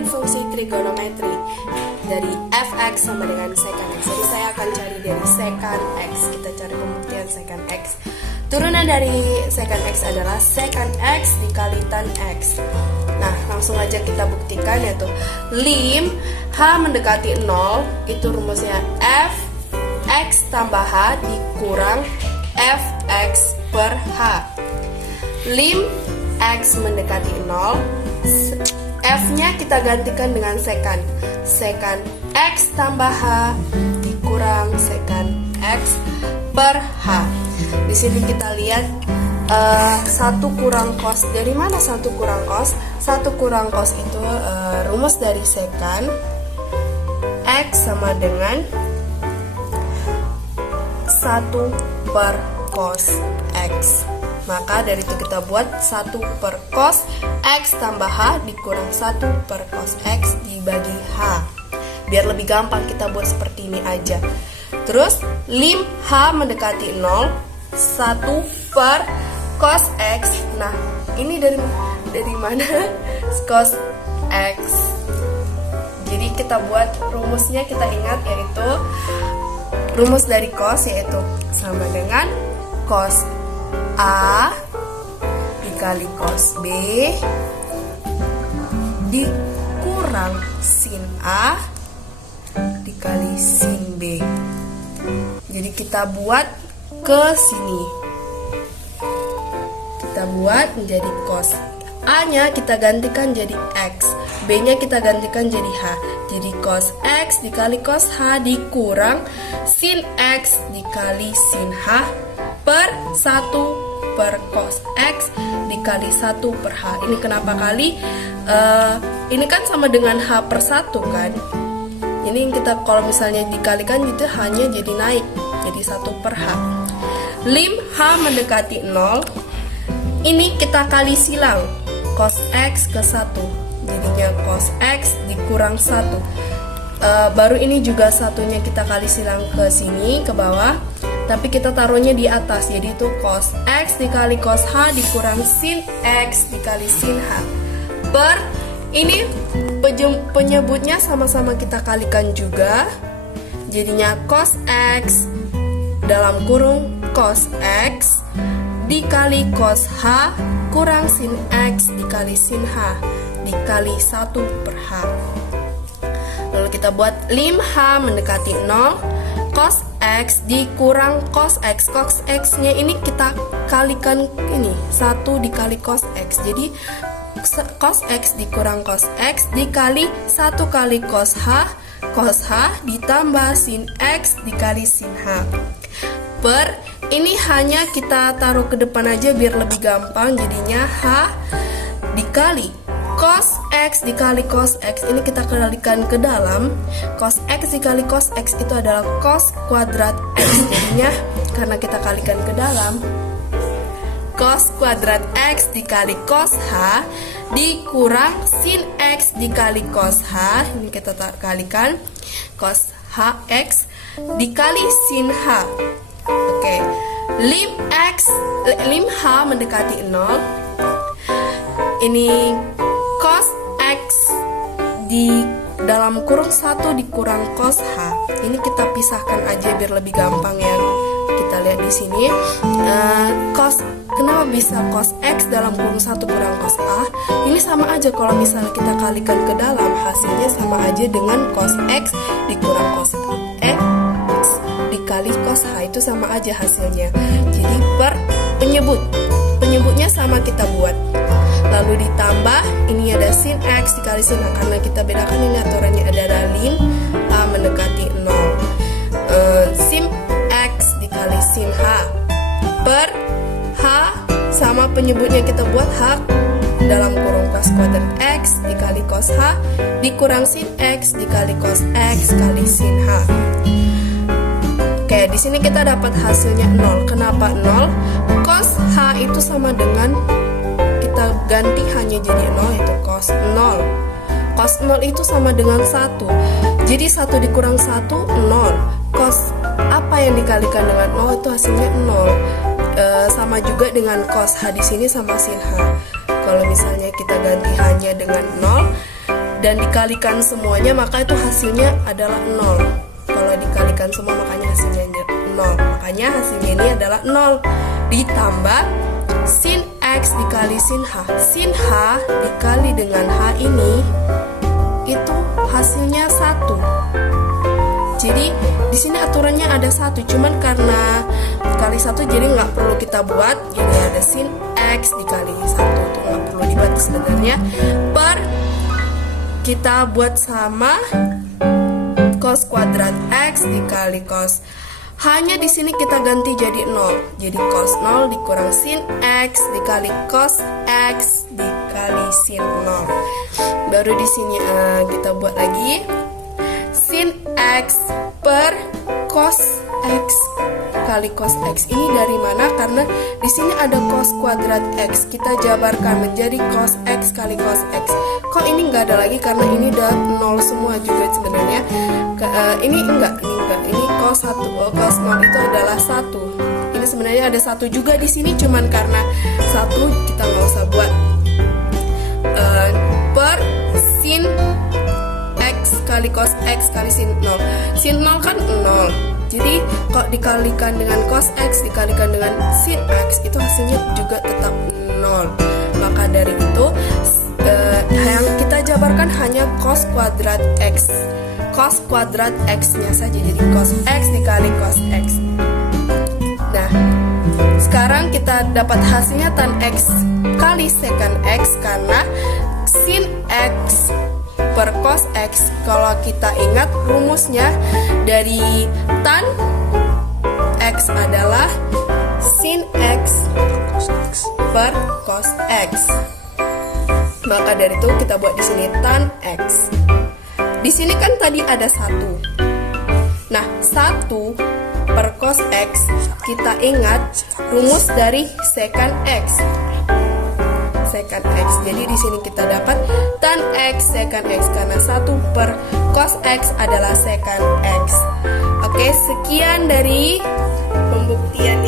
pembuktian fungsi trigonometri dari fx sama dengan secant x. Jadi saya akan cari dari secant x. Kita cari pembuktian secant x. Turunan dari secant x adalah secant x dikali tan x. Nah, langsung aja kita buktikan, yaitu lim h mendekati 0 itu rumusnya f x tambah h dikurang fx per h. Lim x mendekati 0, f-nya kita gantikan dengan secant. Secant x tambah h dikurang secant x per h. Di sini kita lihat 1 kurang cos. Dari mana 1 kurang cos? 1 kurang cos itu rumus dari secant x sama dengan 1 per cos x. Maka dari itu kita buat 1 per cos x tambah h dikurang 1 per cos x dibagi h. Biar lebih gampang kita buat seperti ini aja. Terus lim h mendekati 0, 1 per cos x. Nah, ini dari mana? Cos x. Jadi kita buat rumusnya, kita ingat, yaitu rumus dari cos yaitu sama dengan cos A dikali cos B dikurang sin A dikali sin B. Jadi kita buat ke sini. Kita buat menjadi cos A-nya kita gantikan jadi X, B-nya kita gantikan jadi H. Jadi cos X dikali cos H dikurang sin X dikali sin H per 1 per cos X dikali 1 per H. Ini kenapa kali? Ini kan sama dengan H per 1 kan? Ini yang kita kalau misalnya dikalikan itu hanya jadi naik, jadi 1 per H. Lim H mendekati 0, ini kita kali silang cos X ke 1, jadinya cos X dikurang 1. Baru ini juga satunya kita kali silang ke sini, ke bawah, tapi kita taruhnya di atas, jadi itu cos X dikali cos H dikurang sin X dikali sin H per, ini penyebutnya sama-sama kita kalikan juga, jadinya cos X dalam kurung cos X dikali cos H kurang sin X dikali sin H dikali 1 per H. Lalu kita buat lim H mendekati 0, cos X dikurang cos X. Cos X-nya ini kita kalikan ini, 1 dikali cos X. Jadi cos X dikurang cos X dikali 1 kali cos H ditambah sin X dikali sin H per, ini hanya kita taruh ke depan aja biar lebih gampang, jadinya H dikali cos X dikali cos X, ini kita kalikan ke dalam. Cos X dikali cos X itu adalah cos kuadrat X, jadinya karena kita kalikan ke dalam, cos kuadrat X dikali cos H dikurang sin X dikali cos H, ini kita kalikan cos H X dikali sin H. Oke, lim H mendekati 0, ini cos X di dalam kurung 1 dikurang cos H. Ini kita pisahkan aja biar lebih gampang ya. Kita lihat di sini, kenapa bisa cos X dalam kurung 1 kurang cos A? Ini sama aja kalau misalnya kita kalikan ke dalam, hasilnya sama aja dengan cos X dikurang cos X dikali cos H, itu sama aja hasilnya. Jadi per penyebutnya sama kita buat. Lalu ditambah, ini ada sin X dikali sin H, karena kita bedakan ini aturannya adalah lim H mendekati 0, sin X dikali sin H per H sama penyebutnya kita buat H dalam kurung cos kuadrat X dikali cos H dikurang sin X dikali cos X kali sin H. Oke, di sini kita dapat hasilnya 0. Kenapa 0? Cos H itu sama dengan, kita ganti hanya jadi 0, yaitu cos 0. Cos 0 itu sama dengan 1. Jadi 1 dikurang 1, 0. Cos apa yang dikalikan dengan 0 itu hasilnya 0. Sama juga dengan cos H di sini sama sin H. Kalau misalnya kita ganti hanya dengan 0, dan dikalikan semuanya, maka itu hasilnya adalah 0. Kalau dikalikan semua makanya hasilnya 0. Makanya hasilnya ini adalah 0. Ditambah sin X dikali sin H. Sin H dikali dengan H ini itu hasilnya 1. Jadi di sini aturannya ada 1, cuman karena kali 1 jadi nggak perlu kita buat. Jadi ada sin X dikali 1 itu nggak perlu dibuat sebenarnya. Per kita buat sama cos kuadrat X dikali cos. Hanya di sini kita ganti jadi 0. Jadi cos 0 dikurang sin X dikali cos X dikali sin 0. Baru di sini kita buat lagi sin X per cos X kali cos X. Ini dari mana? Karena di sini ada cos kuadrat X. Kita jabarkan menjadi cos X kali cos X. Kok ini nggak ada lagi karena ini udah 0 semua juga sebenarnya. Ini enggak. Ini cos 1. Cos 0 itu adalah 1. Ini sebenarnya ada 1 juga di sini, cuman karena 1 kita nggak usah buat. Per sin X kali cos X kali sin 0. Sin 0 kan 0. Jadi kalau dikalikan dengan cos X dikalikan dengan sin X itu hasilnya juga tetap 0. Maka dari itu yang kita jabarkan hanya cos kuadrat X. Cos kuadrat X-nya saja, jadi cos X dikali cos X. Nah, sekarang kita dapat hasilnya tan X kali secant X karena sin X per cos X. Kalau kita ingat rumusnya dari tan X adalah sin X per cos X. Maka dari itu kita buat di sini tan X. Di sini kan tadi ada 1. Nah, 1 per cos X kita ingat rumus dari secant X. Secant X. Jadi di sini kita dapat tan X secant X karena 1 per cos X adalah secant X. Oke, sekian dari pembuktian